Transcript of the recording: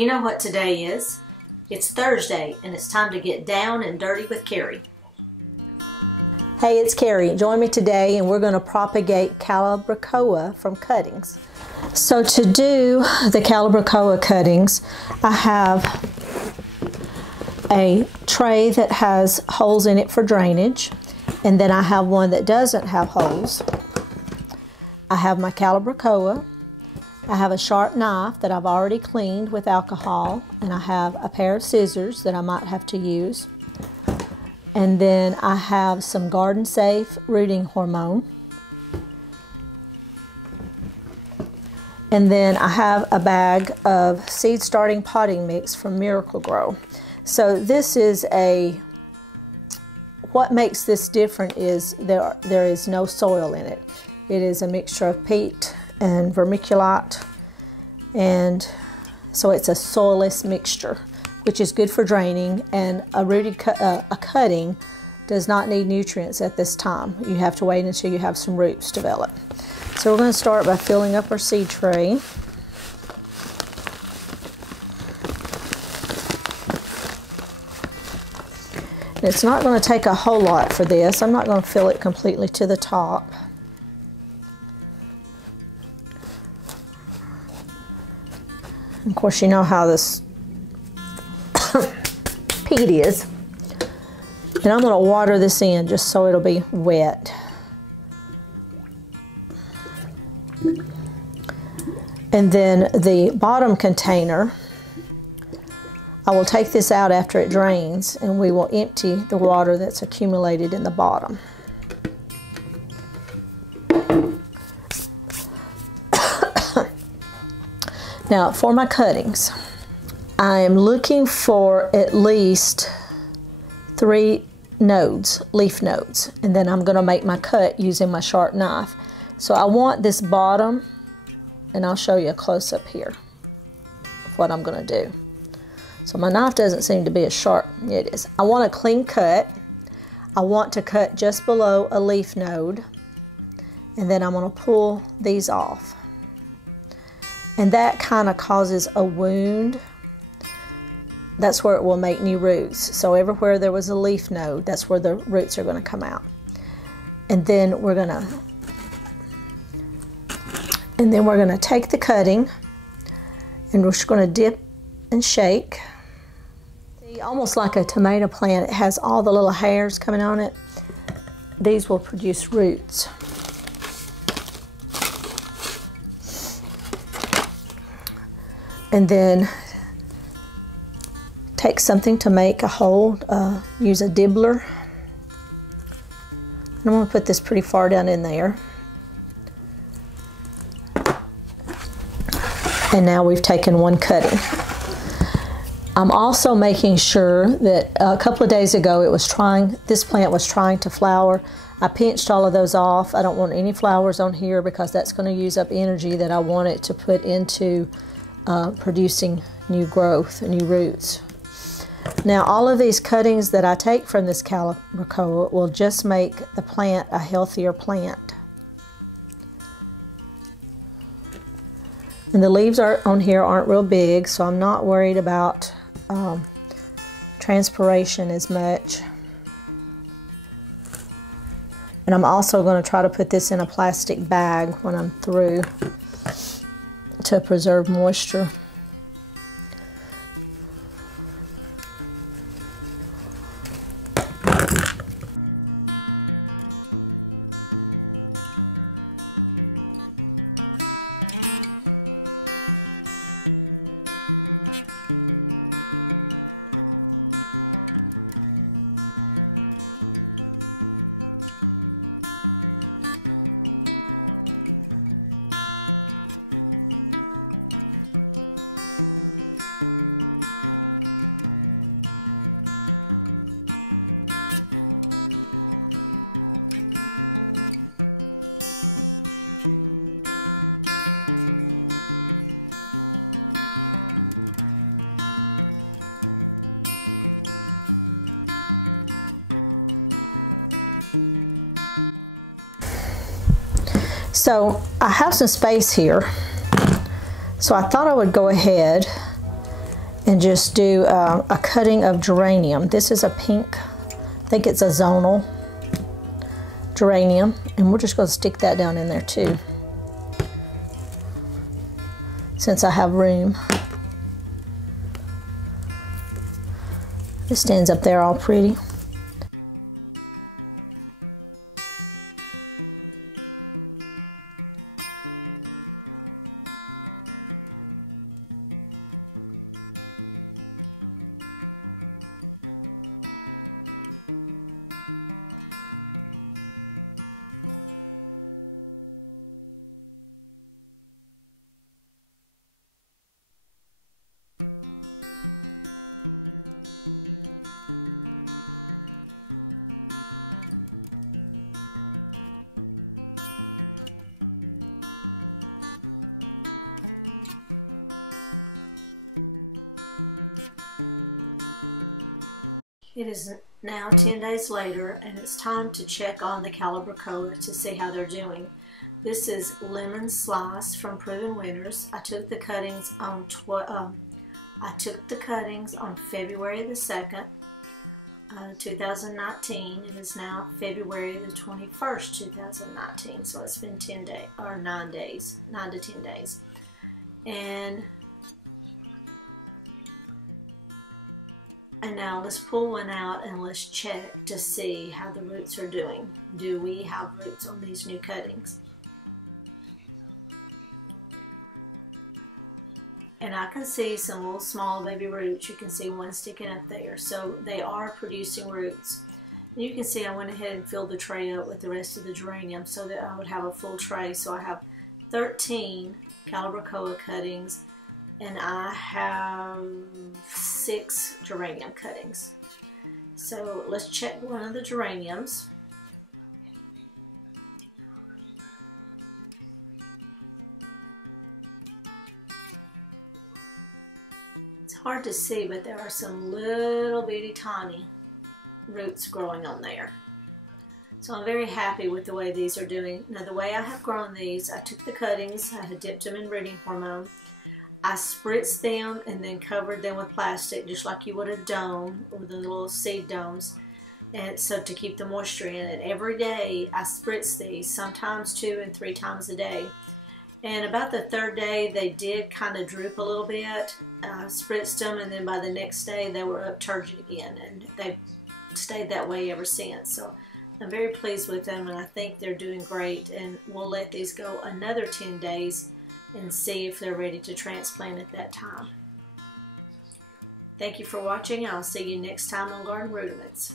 You know what today is? It's Thursday, and it's time to get down and dirty with Carrie. Hey, it's Carrie. Join me today, and we're going to propagate Calibrachoa from cuttings. So to do the Calibrachoa cuttings, I have a tray that has holes in it for drainage, and then I have one that doesn't have holes. I have my Calibrachoa. I have a sharp knife that I've already cleaned with alcohol, and I have a pair of scissors that I might have to use. And then I have some garden safe rooting hormone. And then I have a bag of seed starting potting mix from Miracle-Gro. So this is what makes this different is there is no soil in it. It is a mixture of peat and vermiculite, and so it's a soilless mixture, which is good for draining, and a cutting does not need nutrients at this time. You have to wait until you have some roots develop. So we're going to start by filling up our seed tray. And it's not going to take a whole lot for this. I'm not going to fill it completely to the top. Of course, you know how this peat is. And I'm going to water this in just so it'll be wet. And then the bottom container, I will take this out after it drains, and we will empty the water that's accumulated in the bottom. Now, for my cuttings, I am looking for at least 3 nodes, leaf nodes, and then I'm going to make my cut using my sharp knife. So I want this bottom, and I'll show you a close-up here of what I'm going to do. So my knife doesn't seem to be as sharp. It is. I want a clean cut. I want to cut just below a leaf node, and then I'm going to pull these off. And that kind of causes a wound. That's where it will make new roots. So everywhere there was a leaf node, that's where the roots are going to come out. And then we're going to take the cutting, and we're just going to dip and shake. See, almost like a tomato plant, it has all the little hairs coming on it. These will produce roots. And then take something to make a hole, use a dibbler. And I'm going to put this pretty far down in there. And now we've taken one cutting. I'm also making sure that a couple of days ago this plant was trying to flower. I pinched all of those off. I don't want any flowers on here because that's going to use up energy that I want it to put into producing new growth, new roots. Now, all of these cuttings that I take from this Calibrachoa will just make the plant a healthier plant. And the leaves on here aren't real big, so I'm not worried about transpiration as much. And I'm also going to try to put this in a plastic bag when I'm through to preserve moisture. So I have some space here, so I thought I would go ahead and just do a cutting of geranium. This is a pink, I think it's a zonal geranium, and we're just going to stick that down in there too, since I have room. It stands up there all pretty. It is now 10 days later, and it's time to check on the Calibrachoa to see how they're doing. This is Lemon Slice from Proven Winners. I took the cuttings on February the 2nd, 2019. It is now February the 21st, 2019. So it's been 10 days or 9 days, 9 to 10 days, and now let's pull one out and let's check to see how the roots are doing. Do we have roots on these new cuttings? And I can see some little small baby roots. You can see one sticking up there. So they are producing roots. And you can see I went ahead and filled the tray up with the rest of the geranium so that I would have a full tray. So I have 13 Calibrachoa cuttings, and I have 6 geranium cuttings. So let's check one of the geraniums. It's hard to see, but there are some little bitty tiny roots growing on there. So I'm very happy with the way these are doing. Now the way I have grown these, I took the cuttings, I had dipped them in rooting hormone, I spritzed them and then covered them with plastic just like you would a dome with the little seed domes, and so to keep the moisture in. And every day I spritz these, sometimes 2 and 3 times a day. And about the 3rd day they did kind of droop a little bit. I spritzed them, and then by the next day they were up turgid again, and they stayed that way ever since. So I'm very pleased with them, and I think they're doing great, and we'll let these go another 10 days and see if they're ready to transplant at that time. Thank you for watching. I'll see you next time on Garden Rudiments.